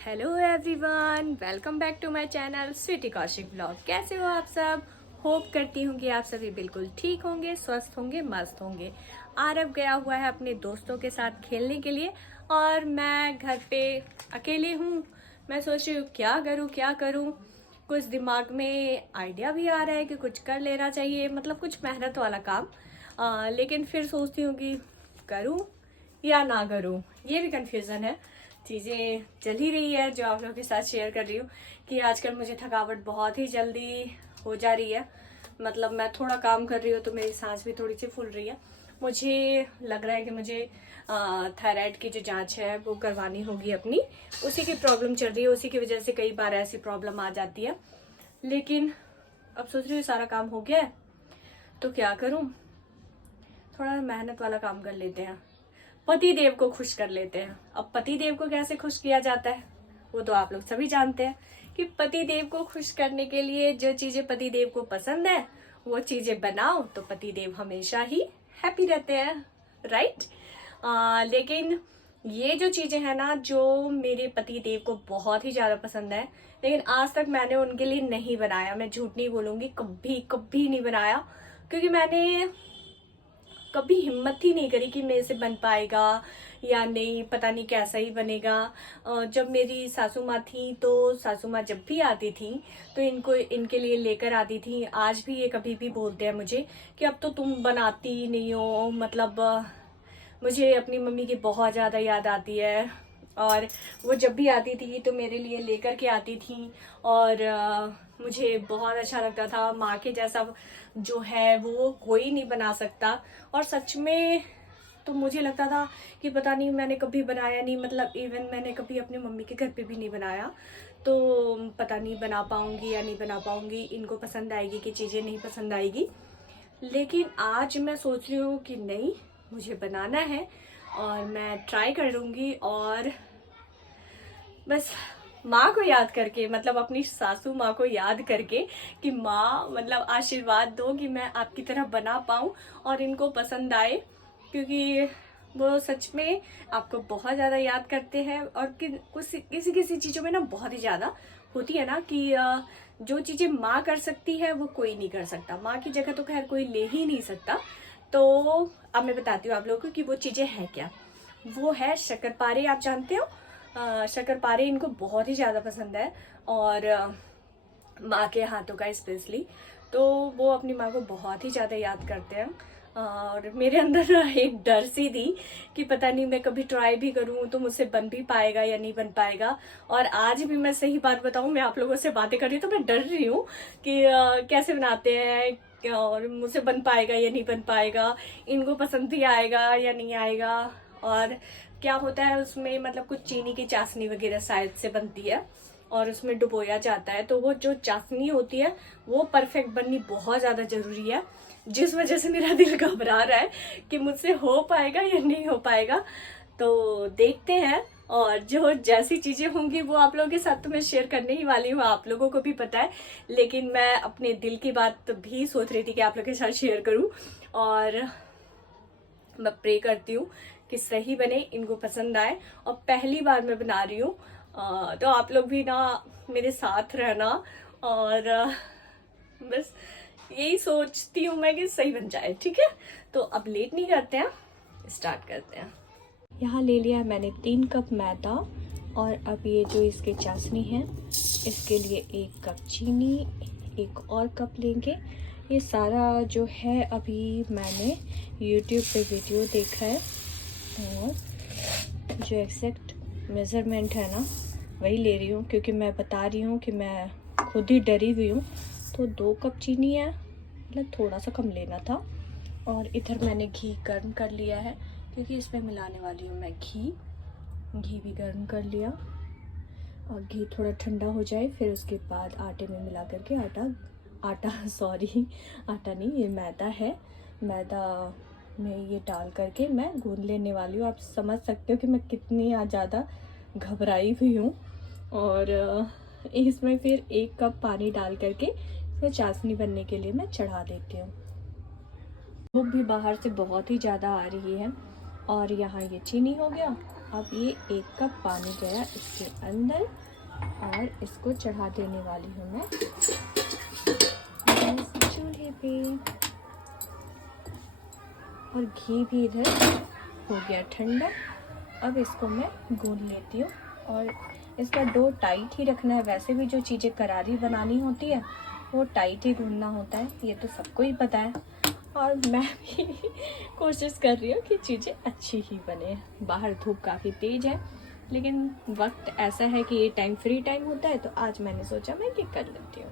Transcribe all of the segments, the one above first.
Hello everyone, welcome back to my channel Sweety Kaushik blog. कैसे हो आप सब? होप करती हूँ कि आप सभी बिल्कुल ठीक होंगे, स्वस्थ होंगे, मस्त होंगे। आरव गया हुआ है अपने दोस्तों के साथ खेलने के लिए और मैं घर पे अकेली हूँ। मैं सोच रही हूँ क्या करूँ। कुछ दिमाग में आइडिया भी आ रहा है कि कुछ कर लेना चाहिए, मतलब कुछ मेहनत वाला काम। लेकिन फिर सोचती हूँ कि करूँ या ना करूँ, ये भी कंफ्यूजन है। चीज़ें चल ही रही है जो आप लोगों के साथ शेयर कर रही हूँ कि आजकल मुझे थकावट बहुत ही जल्दी हो जा रही है। मतलब मैं थोड़ा काम कर रही हूँ तो मेरी सांस भी थोड़ी सी फूल रही है। मुझे लग रहा है कि मुझे थायराइड की जो जांच है वो करवानी होगी अपनी। उसी की प्रॉब्लम चल रही है, उसी की वजह से कई बार ऐसी प्रॉब्लम आ जाती है। लेकिन अब सोच रही हूँ सारा काम हो गया है तो क्या करूँ, थोड़ा मेहनत वाला काम कर लेते हैं, पति देव को खुश कर लेते हैं। अब पति देव को कैसे खुश किया जाता है वो तो आप लोग सभी जानते हैं कि पति देव को खुश करने के लिए जो चीजें पति देव को पसंद है वो चीजें बनाओ तो पति देव हमेशा ही हैप्पी रहते हैं, राइट। लेकिन ये जो चीजें हैं ना जो मेरे पति देव को बहुत ही ज्यादा पसंद है, लेकिन आज तक मैंने उनके लिए नहीं बनाया। मैं झूठ नहीं बोलूंगी, कभी कभी नहीं बनाया, क्योंकि मैंने कभी हिम्मत ही नहीं करी कि मेरे से बन पाएगा या नहीं, पता नहीं कैसा ही बनेगा। जब मेरी सासू माँ थी तो सासू माँ जब भी आती थी तो इनके लिए लेकर आती थी। आज भी ये कभी भी बोलते हैं मुझे कि अब तो तुम बनाती ही नहीं हो। मतलब मुझे अपनी मम्मी की बहुत ज़्यादा याद आती है और वो जब भी आती थी तो मेरे लिए लेकर के आती थी और मुझे बहुत अच्छा लगता था। माँ के जैसा जो है वो कोई नहीं बना सकता। और सच में तो मुझे लगता था कि पता नहीं मैंने कभी बनाया नहीं, मतलब इवन मैंने कभी अपनी मम्मी के घर पे भी नहीं बनाया, तो पता नहीं बना पाऊंगी या नहीं बना पाऊंगी, इनको पसंद आएगी कि चीज़ें नहीं पसंद आएगी। लेकिन आज मैं सोच रही हूँ कि नहीं, मुझे बनाना है और मैं ट्राई करूँगी। और बस माँ को याद करके, मतलब अपनी सासू माँ को याद करके कि माँ मतलब आशीर्वाद दो कि मैं आपकी तरह बना पाऊँ और इनको पसंद आए, क्योंकि वो सच में आपको बहुत ज़्यादा याद करते हैं। और किसी किसी चीज़ों में ना बहुत ही ज़्यादा होती है ना कि जो चीज़ें माँ कर सकती है वो कोई नहीं कर सकता। माँ की जगह तो खैर कोई ले ही नहीं सकता। तो अब मैं बताती हूँ आप लोगों को कि वो चीज़ें हैं क्या। वो है शक्करपारे, आप जानते हो। शक्करपारे इनको बहुत ही ज़्यादा पसंद है और माँ के हाथों का स्पेशली। तो वो अपनी माँ को बहुत ही ज़्यादा याद करते हैं। और मेरे अंदर ना एक डर सी थी कि पता नहीं मैं कभी ट्राई भी करूँ तो मुझसे बन भी पाएगा या नहीं बन पाएगा। और आज भी मैं सही बात बताऊँ, मैं आप लोगों से बातें कर रही हूँ तो मैं डर रही हूँ कि कैसे बनाते हैं और मुझसे बन पाएगा या नहीं बन पाएगा, इनको पसंद भी आएगा या नहीं आएगा। और क्या होता है उसमें, मतलब कुछ चीनी की चाशनी वगैरह शायद से बनती है और उसमें डुबोया जाता है, तो वो जो चाशनी होती है वो परफेक्ट बननी बहुत ज़्यादा ज़रूरी है। जिस वजह से मेरा दिल घबरा रहा है कि मुझसे हो पाएगा या नहीं हो पाएगा। तो देखते हैं, और जो जैसी चीज़ें होंगी वो आप लोगों के साथ तो मैं शेयर करने ही वाली हूँ, आप लोगों को भी पता है। लेकिन मैं अपने दिल की बात भी सोच रही थी कि आप लोगों के साथ शेयर करूँ। और मैं प्रे करती हूँ कि सही बने, इनको पसंद आए। और पहली बार मैं बना रही हूँ तो आप लोग भी ना मेरे साथ रहना। और बस यही सोचती हूँ मैं कि सही बन जाए, ठीक है। तो अब लेट नहीं करते हैं, स्टार्ट करते हैं। यहाँ ले लिया है मैंने 3 कप मैदा और अब ये जो इसके चाशनी है इसके लिए 1 कप चीनी, 1 और कप लेंगे। ये सारा जो है अभी मैंने YouTube पे वीडियो देखा है और जो एग्जैक्ट मेज़रमेंट है ना वही ले रही हूँ, क्योंकि मैं बता रही हूँ कि मैं खुद ही डरी हुई हूँ। तो 2 कप चीनी है, मतलब थोड़ा सा कम लेना था। और इधर मैंने घी गर्म कर लिया है क्योंकि इसमें मिलाने वाली हूँ मैं घी भी गर्म कर लिया। और घी थोड़ा ठंडा हो जाए फिर उसके बाद आटे में मिला करके आटा सॉरी आटा नहीं, ये मैदा है, मैदा में ये डाल करके मैं गूंद लेने वाली हूँ। आप समझ सकते हो कि मैं कितनी ज़्यादा घबराई हुई हूँ। और इसमें फिर 1 कप पानी डाल करके फिर चाशनी बनने के लिए मैं चढ़ा देती हूँ। धूप भी बाहर से बहुत ही ज़्यादा आ रही है। और यहाँ ये चीनी हो गया अब ये 1 कप पानी गया इसके अंदर और इसको चढ़ा देने वाली हूँ मैं चूल्हे पे। और घी भी इधर हो गया ठंडा। अब इसको मैं गूंद लेती हूँ और इसका डो टाइट ही रखना है। वैसे भी जो चीज़ें करारी बनानी होती है वो टाइट ही गूंदना होता है, ये तो सबको ही पता है। और मैं भी कोशिश कर रही हूँ कि चीज़ें अच्छी ही बने। बाहर धूप काफ़ी तेज़ है लेकिन वक्त ऐसा है कि ये टाइम फ्री टाइम होता है, तो आज मैंने सोचा मैं ये कर लेती हूँ।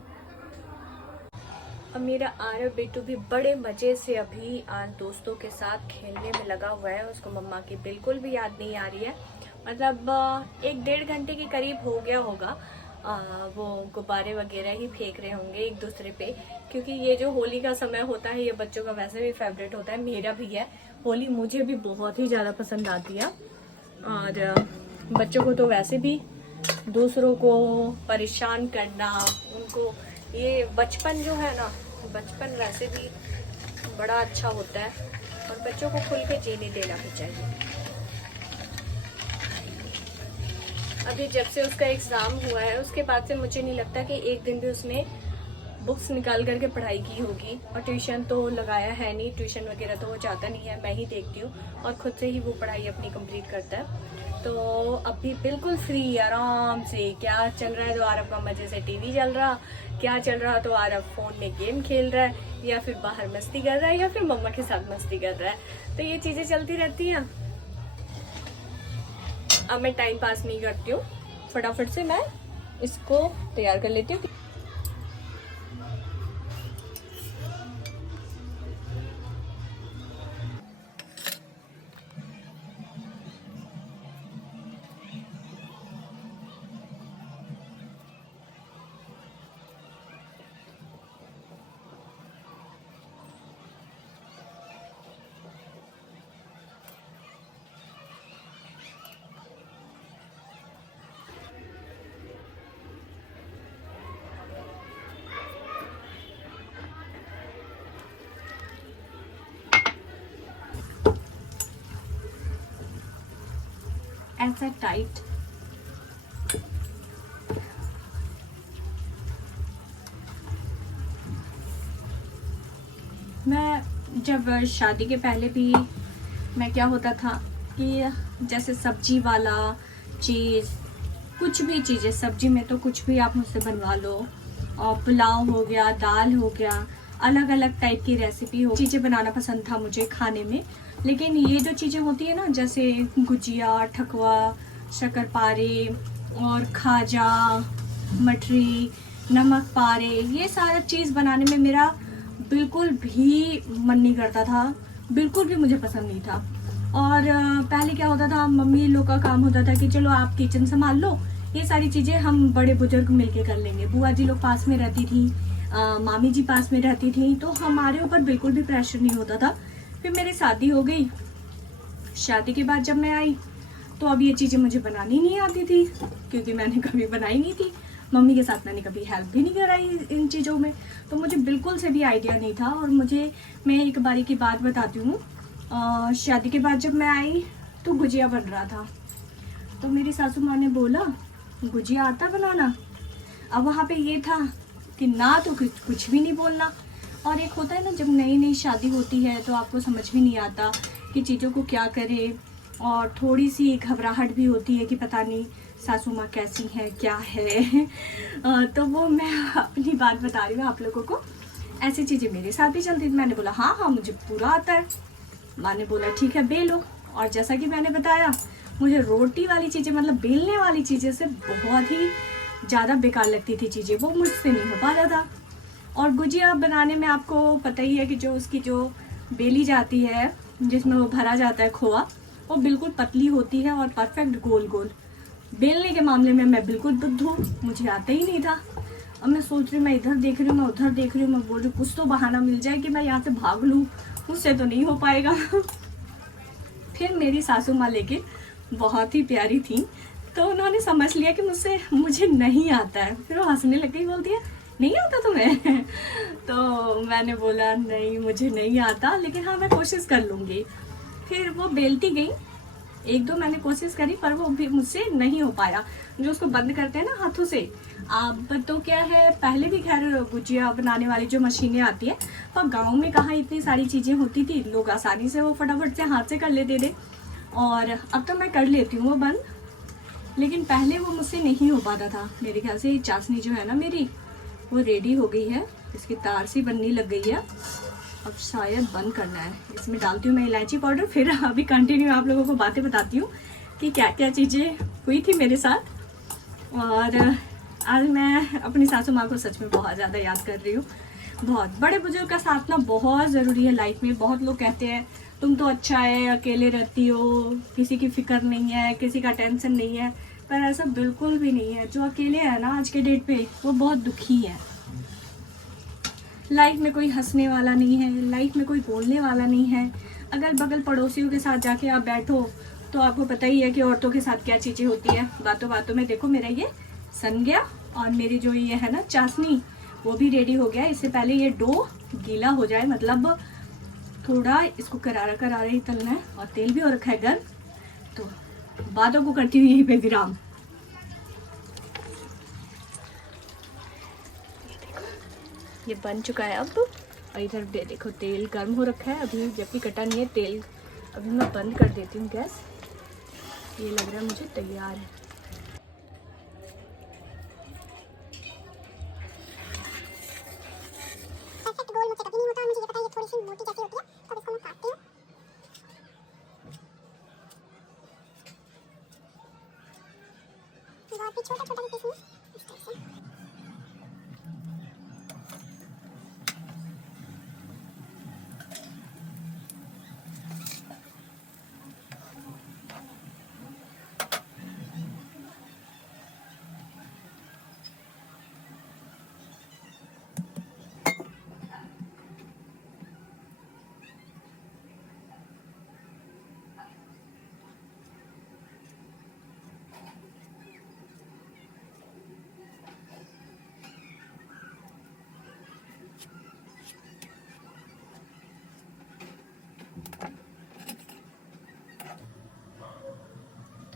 अब मेरा आरव बेटू भी बड़े मज़े से अभी आज दोस्तों के साथ खेलने में लगा हुआ है। उसको मम्मा की बिल्कुल भी याद नहीं आ रही है। मतलब 1-1.5 घंटे के करीब हो गया होगा। वो गुब्बारे वगैरह ही फेंक रहे होंगे एक दूसरे पे, क्योंकि ये जो होली का समय होता है ये बच्चों का वैसे भी फेवरेट होता है, मेरा भी है। होली मुझे भी बहुत ही ज़्यादा पसंद आती है और बच्चों को तो वैसे भी दूसरों को परेशान करना, उनको ये बचपन जो है ना, बचपन वैसे भी बड़ा अच्छा होता है और बच्चों को खुल के जीने देना भी चाहिए। अभी जब से उसका एग्ज़ाम हुआ है उसके बाद से मुझे नहीं लगता कि एक दिन भी उसने बुक्स निकाल करके पढ़ाई की होगी। और ट्यूशन तो लगाया है नहीं, ट्यूशन वगैरह तो वो जाता नहीं है, मैं ही देखती हूँ और ख़ुद से ही वो पढ़ाई अपनी कंप्लीट करता है। तो अभी बिल्कुल फ्री आराम से क्या चल रहा है, तो आरव का मज़े से टीवी चल रहा, क्या चल रहा तो आरव फ़ोन में गेम खेल रहा है या फिर बाहर मस्ती कर रहा है या फिर मम्मा के साथ मस्ती कर रहा है। तो ये चीज़ें चलती रहती हैं। अब मैं टाइम पास नहीं करती हूँ, फटाफट से मैं इसको तैयार कर लेती हूँ। ऐसा टाइट मैं जब शादी के पहले भी मैं क्या होता था कि जैसे सब्जी वाला चीज़, कुछ भी चीज़ें सब्जी में तो कुछ भी आप मुझसे बनवा लो, और पुलाव हो गया, दाल हो गया, अलग अलग टाइप की रेसिपी हो, चीज़ें बनाना पसंद था मुझे खाने में। लेकिन ये जो चीज़ें होती है ना, जैसे गुजिया, ठकुआ, शक्करपारे और खाजा, मठरी, नमक पारे, ये सारा चीज़ बनाने में मेरा बिल्कुल भी मन नहीं करता था, बिल्कुल भी मुझे पसंद नहीं था। और पहले क्या होता था, मम्मी लोग का काम होता था कि चलो आप किचन संभाल लो, ये सारी चीज़ें हम बड़े बुजुर्ग मिलके कर लेंगे। बुआ जी लोग पास में रहती थी, मामी जी पास में रहती थी, तो हमारे ऊपर बिल्कुल भी प्रेशर नहीं होता था। फिर मेरी शादी हो गई, शादी के बाद जब मैं आई तो अब ये चीज़ें मुझे बनानी नहीं आती थी, क्योंकि मैंने कभी बनाई नहीं थी। मम्मी के साथ मैंने कभी हेल्प भी नहीं कराई इन चीज़ों में, तो मुझे बिल्कुल से भी आइडिया नहीं था। और मैं एक बारी की बात बताती हूँ, शादी के बाद जब मैं आई तो गुजिया बन रहा था, तो मेरी सासू माँ ने बोला गुजिया आता बनाना। अब वहाँ पे ये था कि ना तो कुछ भी नहीं बोलना, और एक होता है ना जब नई नई शादी होती है तो आपको समझ भी नहीं आता कि चीज़ों को क्या करे, और थोड़ी सी घबराहट भी होती है कि पता नहीं सासू माँ कैसी है क्या है। तो वो मैं अपनी बात बता रही हूँ आप लोगों को, ऐसी चीज़ें मेरे साथ भी चलती थी। मैंने बोला हाँ हाँ मुझे पूरा आता है। माँ ने बोला ठीक है बेलो, और जैसा कि मैंने बताया मुझे रोटी वाली चीज़ें, मतलब बेलने वाली चीज़ें से बहुत ही ज़्यादा बेकार लगती थी चीज़ें, वो मुझसे नहीं हो पाता था। और गुजिया बनाने में आपको पता ही है कि जो उसकी जो बेली जाती है, जिसमें वो भरा जाता है खोआ, वो बिल्कुल पतली होती है और परफेक्ट गोल गोल। बेलने के मामले में मैं बिल्कुल बुद्धू, मुझे आता ही नहीं था। अब मैं सोच रही हूँ, मैं इधर देख रही हूँ, मैं उधर देख रही हूँ, मैं बोल रही हूँ कुछ तो बहाना मिल जाए कि मैं यहाँ से भाग लूँ, मुझसे तो नहीं हो पाएगा। फिर मेरी सासू माँ लेके बहुत ही प्यारी थी, तो उन्होंने समझ लिया कि मुझे नहीं आता है। फिर वो हंसने लग गई, बोलती है नहीं आता तुम्हें? तो मैंने बोला नहीं मुझे नहीं आता, लेकिन हाँ मैं कोशिश कर लूँगी। फिर वो बेलती गई, एक दो मैंने कोशिश करी पर वो भी मुझसे नहीं हो पाया, जो उसको बंद करते हैं ना हाथों से। अब तो क्या है, पहले भी खैर गुजिया बनाने वाली जो मशीनें आती है, पर गांव में कहाँ इतनी सारी चीज़ें होती थी, लोग आसानी से वो फटाफट से हाथ से कर लेते थे। और अब तो मैं कर लेती हूँ वो बंद, लेकिन पहले वो मुझसे नहीं हो पाता था। मेरे ख्याल से ये चाशनी जो है ना मेरी, वो रेडी हो गई है, इसकी तार सी बनने लग गई है। अब शायद बंद करना है। इसमें डालती हूँ मैं इलायची पाउडर, फिर अभी कंटिन्यू आप लोगों को बातें बताती हूँ कि क्या क्या चीज़ें हुई थी मेरे साथ। और आज मैं अपनी सासू माँ को सच में बहुत ज़्यादा याद कर रही हूँ। बहुत बड़े बुजुर्ग का साथ ना बहुत ज़रूरी है लाइफ में। बहुत लोग कहते हैं तुम तो अच्छा है, अकेले रहती हो, किसी की फिक्र नहीं है, किसी का टेंशन नहीं है, पर ऐसा बिल्कुल भी नहीं है। जो अकेले है ना आज के डेट पे, वो बहुत दुखी है। लाइफ में कोई हंसने वाला नहीं है, लाइफ में कोई बोलने वाला नहीं है। अगल बगल पड़ोसियों के साथ जाके आप बैठो तो आपको पता ही है कि औरतों के साथ क्या चीज़ें होती है। बातों बातों में देखो मेरा ये सन गया, और मेरी जो ये है ना चाशनी, वो भी रेडी हो गया। इससे पहले ये डो गीला हो जाए, मतलब थोड़ा इसको करारा करारा ही तलना है, और तेल भी हो रखा है गर्म। तो बातों को करती हूँ यहीं पे विराम। ये बन चुका है अब, और इधर देखो तेल गर्म हो रखा है। अभी जबकि कटा नहीं है तेल, अभी मैं बंद कर देती हूँ गैस। ये लग रहा है मुझे तैयार है। परफेक्ट गोल मुझे कभी नहीं होता, मुझे ये पता है ये थोड़ी सी मोटी कैसे होती है, तब इसको मैं काटती हूँ। बहुत भी छोटा छोटा पीस में इस तरह से।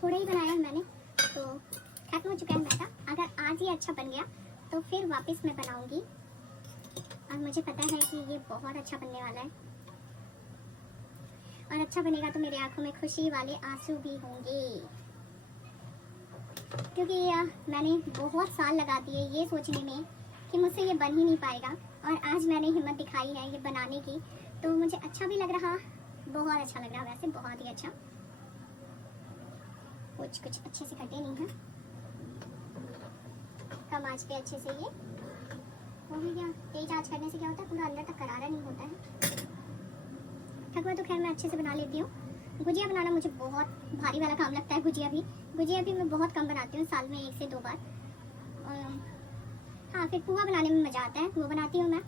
थोड़ा ही बनाया है मैंने, तो खत्म हो चुका है मैदा। अगर आज ये अच्छा बन गया तो फिर वापस मैं बनाऊंगी, और मुझे पता है कि ये बहुत अच्छा बनने वाला है। और अच्छा बनेगा तो मेरी आंखों में खुशी वाले आंसू भी होंगे, क्योंकि मैंने बहुत साल लगा दिए ये सोचने में कि मुझसे ये बन ही नहीं पाएगा, और आज मैंने हिम्मत दिखाई है ये बनाने की, तो मुझे अच्छा भी लग रहा, बहुत अच्छा लग रहा, वैसे बहुत ही अच्छा। कुछ अच्छे से कटे नहीं है, कम आंच पे अच्छे से ये हो भी गया। तेज आंच करने से क्या होता है, पूरा अंदर तक करारा नहीं होता है। ठकुआ तो खैर मैं अच्छे से बना लेती हूँ। गुजिया बनाना मुझे बहुत भारी वाला काम लगता है। गुजिया भी मैं बहुत कम बनाती हूँ, साल में 1 से 2 बार। हाँ, फिर पुआ बनाने में मज़ा आता है, वो बनाती हूँ मैं।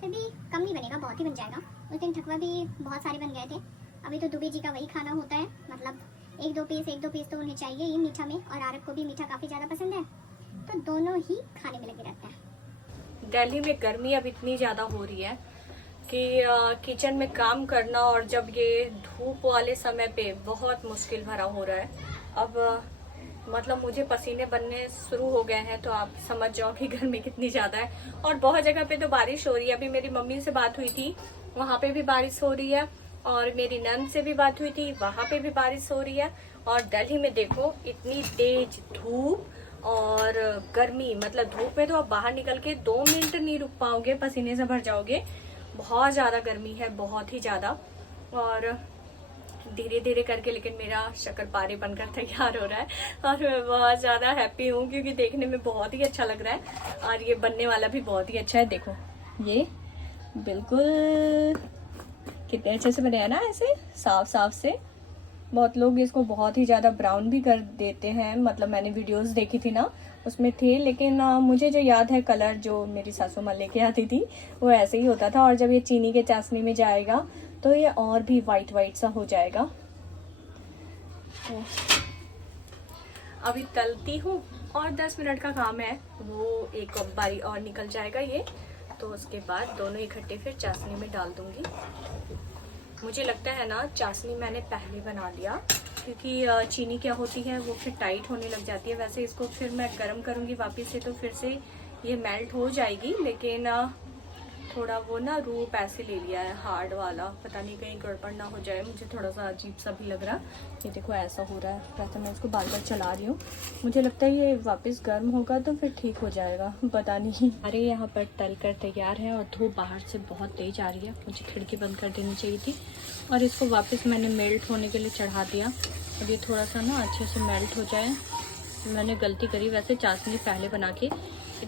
फिर भी कम नहीं बनेगा, बहुत ही बन जाएगा। उस दिन ठकुआ भी बहुत सारे बन गए थे। अभी तो दुबे जी का वही खाना होता है, मतलब 1-2 पीस तो उन्हें चाहिए ही मीठा में, और आरब को भी मीठा काफ़ी ज़्यादा पसंद है, तो दोनों ही खाने में लगे रहते हैं। दिल्ली में गर्मी अब इतनी ज़्यादा हो रही है कि किचन में काम करना, और जब ये धूप वाले समय पे बहुत मुश्किल भरा हो रहा है। अब मतलब मुझे पसीने बनने शुरू हो गए हैं, तो आप समझ जाओ कि गर्मी कितनी ज़्यादा है। और बहुत जगह पे तो बारिश हो रही है। अभी मेरी मम्मी से बात हुई थी, वहाँ पे भी बारिश हो रही है, और मेरी नंद से भी बात हुई थी, वहाँ पे भी बारिश हो रही है। और दिल्ली में देखो इतनी तेज धूप और गर्मी, मतलब धूप में तो आप बाहर निकल के 2 मिनट नहीं रुक पाओगे, पसीने से भर जाओगे। बहुत ज़्यादा गर्मी है, बहुत ही ज़्यादा। और धीरे धीरे करके लेकिन मेरा शक्करपारे बनकर तैयार हो रहा है, और मैं बहुत ज़्यादा हैप्पी हूँ क्योंकि देखने में बहुत ही अच्छा लग रहा है, और ये बनने वाला भी बहुत ही अच्छा है। देखो ये बिल्कुल कितने अच्छे से बने हैं ना, ऐसे साफ साफ से। बहुत लोग इसको बहुत ही ज़्यादा ब्राउन भी कर देते हैं, मतलब मैंने वीडियोस देखी थी ना, उसमें थे। लेकिन मुझे जो याद है कलर जो मेरी सासू माँ लेके आती थी, वो ऐसे ही होता था। और जब ये चीनी के चाशनी में जाएगा तो ये और भी वाइट वाइट सा हो जाएगा। तो अभी तलती हूँ, और 10 मिनट का काम है, वो एक बारी और निकल जाएगा ये। तो उसके बाद दोनों इकट्ठे फिर चाशनी में डाल दूंगी। मुझे लगता है ना चाशनी मैंने पहले बना लिया, क्योंकि चीनी क्या होती है वो फिर टाइट होने लग जाती है। वैसे इसको फिर मैं गर्म करूँगी वापस से तो फिर से ये मेल्ट हो जाएगी, लेकिन थोड़ा वो ना रूप ऐसे ले लिया है हार्ड वाला, पता नहीं कहीं गड़बड़ ना हो जाए, मुझे थोड़ा सा अजीब सा भी लग रहा। ये देखो ऐसा हो रहा है। वैसे मैं इसको बार बार चला रही हूँ, मुझे लगता है ये वापस गर्म होगा तो फिर ठीक हो जाएगा, पता नहीं। अरे यहाँ पर तल कर तैयार है और धूप बाहर से बहुत तेज आ रही है, मुझे खिड़की बंद कर देनी चाहिए थी। और इसको वापस मैंने मेल्ट होने के लिए चढ़ा दिया। अब ये थोड़ा सा ना अच्छे से मेल्ट हो जाए। मैंने गलती करी, वैसे चाशनी पहले बना के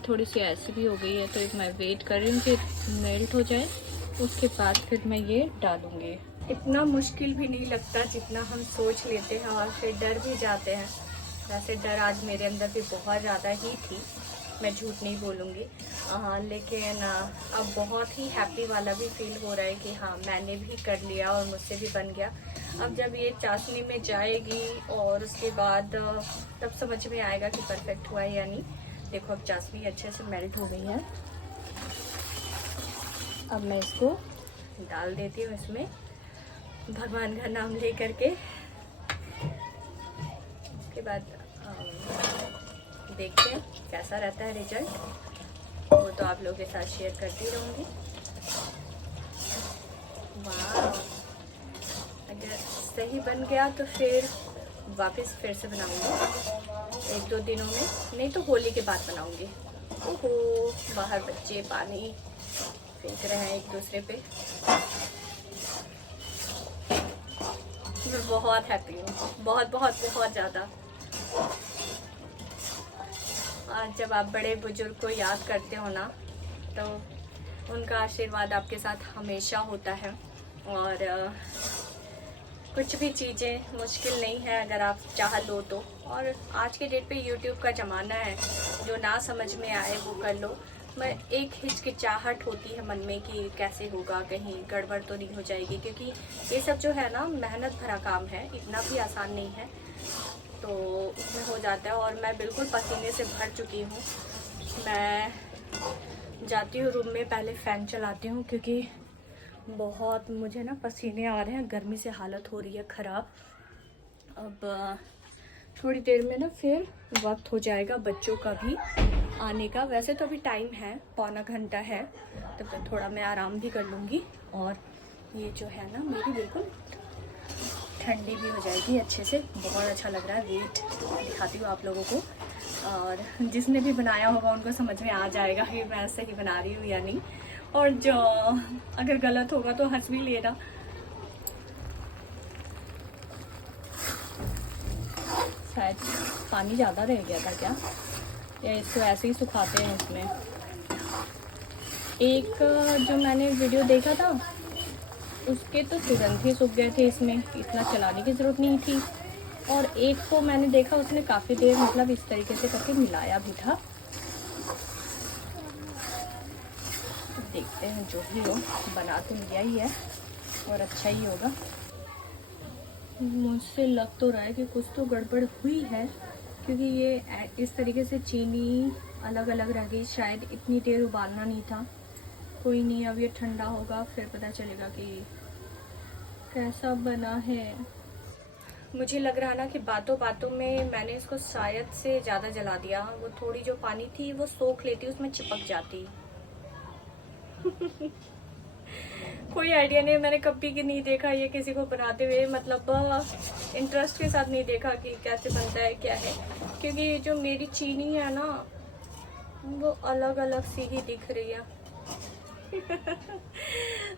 थोड़ी सी ऐसी भी हो गई है, तो एक मैं वेट कर रही हूँ कि मेल्ट हो जाए, उसके बाद फिर मैं ये डालूँगी। इतना मुश्किल भी नहीं लगता जितना हम सोच लेते हैं और फिर डर भी जाते हैं। वैसे डर आज मेरे अंदर भी बहुत ज़्यादा ही थी, मैं झूठ नहीं बोलूँगी। लेकिन अब बहुत ही हैप्पी वाला भी फील हो रहा है कि हाँ मैंने भी कर लिया और मुझसे भी बन गया। अब जब ये चाशनी में जाएगी और उसके बाद तब समझ में आएगा कि परफेक्ट हुआ है या नहीं। देखो अब चाशनी अच्छे से मेल्ट हो गई है। अब मैं इसको डाल देती हूँ इसमें, भगवान का नाम ले करके। उसके बाद देखते हैं कैसा रहता है रिजल्ट, वो तो आप लोगों के साथ शेयर करती रहूँगी। वाह, अगर सही बन गया तो फिर वापस फिर से बनाऊंगी 1-2 दिनों में, नहीं तो होली के बाद बनाऊंगी। ओहो, बाहर बच्चे पानी फेंक रहे हैं एक दूसरे पे। मैं बहुत हैप्पी हूँ, बहुत बहुत बहुत ज़्यादा। आज जब आप बड़े बुजुर्ग को याद करते हो ना, तो उनका आशीर्वाद आपके साथ हमेशा होता है। और कुछ भी चीज़ें मुश्किल नहीं है अगर आप चाह लो तो। और आज के डेट पे YouTube का ज़माना है, जो ना समझ में आए वो कर लो। मैं एक हिचकिचाहट होती है मन में कि कैसे होगा, कहीं गड़बड़ तो नहीं हो जाएगी, क्योंकि ये सब जो है ना मेहनत भरा काम है, इतना भी आसान नहीं है, तो उसमें हो जाता है। और मैं बिल्कुल पसीने से भर चुकी हूँ। मैं जाती हूँ रूम में, पहले फ़ैन चलाती हूँ क्योंकि बहुत मुझे ना पसीने आ रहे हैं, गर्मी से हालत हो रही है ख़राब। अब थोड़ी देर में ना फिर वक्त हो जाएगा बच्चों का भी आने का। वैसे तो अभी टाइम है, पौना घंटा है, तब तक थोड़ा मैं आराम भी कर लूँगी। और ये जो है ना मेरी बिल्कुल ठंडी भी हो जाएगी अच्छे से। बहुत अच्छा लग रहा है, वेट दिखाती हूँ आप लोगों को। और जिसने भी बनाया होगा उनको समझ में आ जाएगा कि मैं सही बना रही हूँ या नहीं। और जो अगर गलत होगा तो हंस भी लेना। शायद पानी ज़्यादा रह गया था क्या, या इसको ऐसे ही सुखाते हैं इसमें। एक जो मैंने वीडियो देखा था उसके तो तुरंत ही सूख गए थे, इसमें इतना चलाने की ज़रूरत नहीं थी। और एक को मैंने देखा उसने काफ़ी देर मतलब इस तरीके से करके मिलाया भी था। देखते हैं, जो भी हो बना तो लिया ही है और अच्छा ही होगा। मुझसे लग तो रहा है कि कुछ तो गड़बड़ हुई है, क्योंकि ये इस तरीके से चीनी अलग अलग रह गई। शायद इतनी देर उबालना नहीं था। कोई नहीं, अब ये ठंडा होगा फिर पता चलेगा कि कैसा बना है। मुझे लग रहा ना कि बातों बातों में मैंने इसको शायद से ज़्यादा जला दिया। वो थोड़ी जो पानी थी वो सोख लेती, उसमें चिपक जाती। कोई आइडिया नहीं, मैंने कभी की नहीं देखा ये किसी को बनाते हुए, मतलब इंटरेस्ट के साथ नहीं देखा कि कैसे बनता है क्या है। क्योंकि जो मेरी चीनी है ना वो अलग अलग सी ही दिख रही है।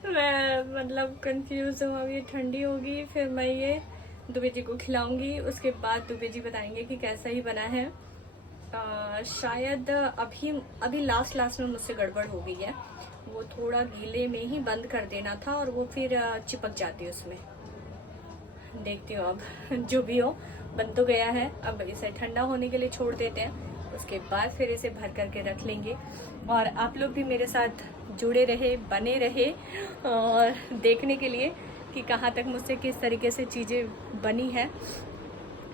मैं मतलब कंफ्यूज हूँ। अब ये ठंडी होगी फिर मैं ये दुबे जी को खिलाऊंगी, उसके बाद दुबे जी बताएंगे कि कैसा ही बना है। शायद अभी लास्ट में मुझसे गड़बड़ हो गई है। वो थोड़ा गीले में ही बंद कर देना था और वो फिर चिपक जाती है उसमें। देखती हूँ अब जो भी हो, बन तो गया है। अब इसे ठंडा होने के लिए छोड़ देते हैं, उसके बाद फिर इसे भर करके रख लेंगे। और आप लोग भी मेरे साथ जुड़े रहे, बने रहे और देखने के लिए कि कहाँ तक मुझसे किस तरीके से चीज़ें बनी है।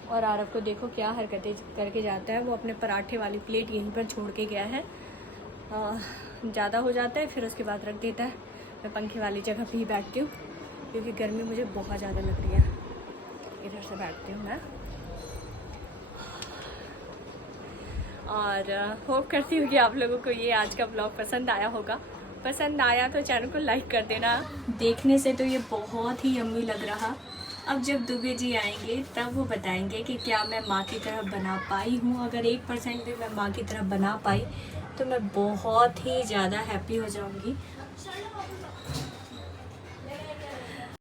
और आरव को देखो क्या हरकतें करके जाता है। वो अपने पराठे वाली प्लेट यहीं पर छोड़ के गया है। ज़्यादा हो जाता है फिर उसके बाद रख देता है। मैं पंखे वाली जगह पे ही बैठती हूँ। क्योंकि गर्मी मुझे बहुत ज़्यादा लग रही है। इधर से बैठती हूँ मैं और होप करती हूँ कि आप लोगों को ये आज का ब्लॉग पसंद आया होगा। पसंद आया तो चैनल को लाइक कर देना। देखने से तो ये बहुत ही यम्मी लग रहा। अब जब दुबे जी आएंगे तब वो बताएंगे कि क्या मैं माँ की तरह बना पाई हूँ। अगर 1% भी मैं माँ की तरह बना पाई तो मैं बहुत ही ज़्यादा हैप्पी हो जाऊँगी।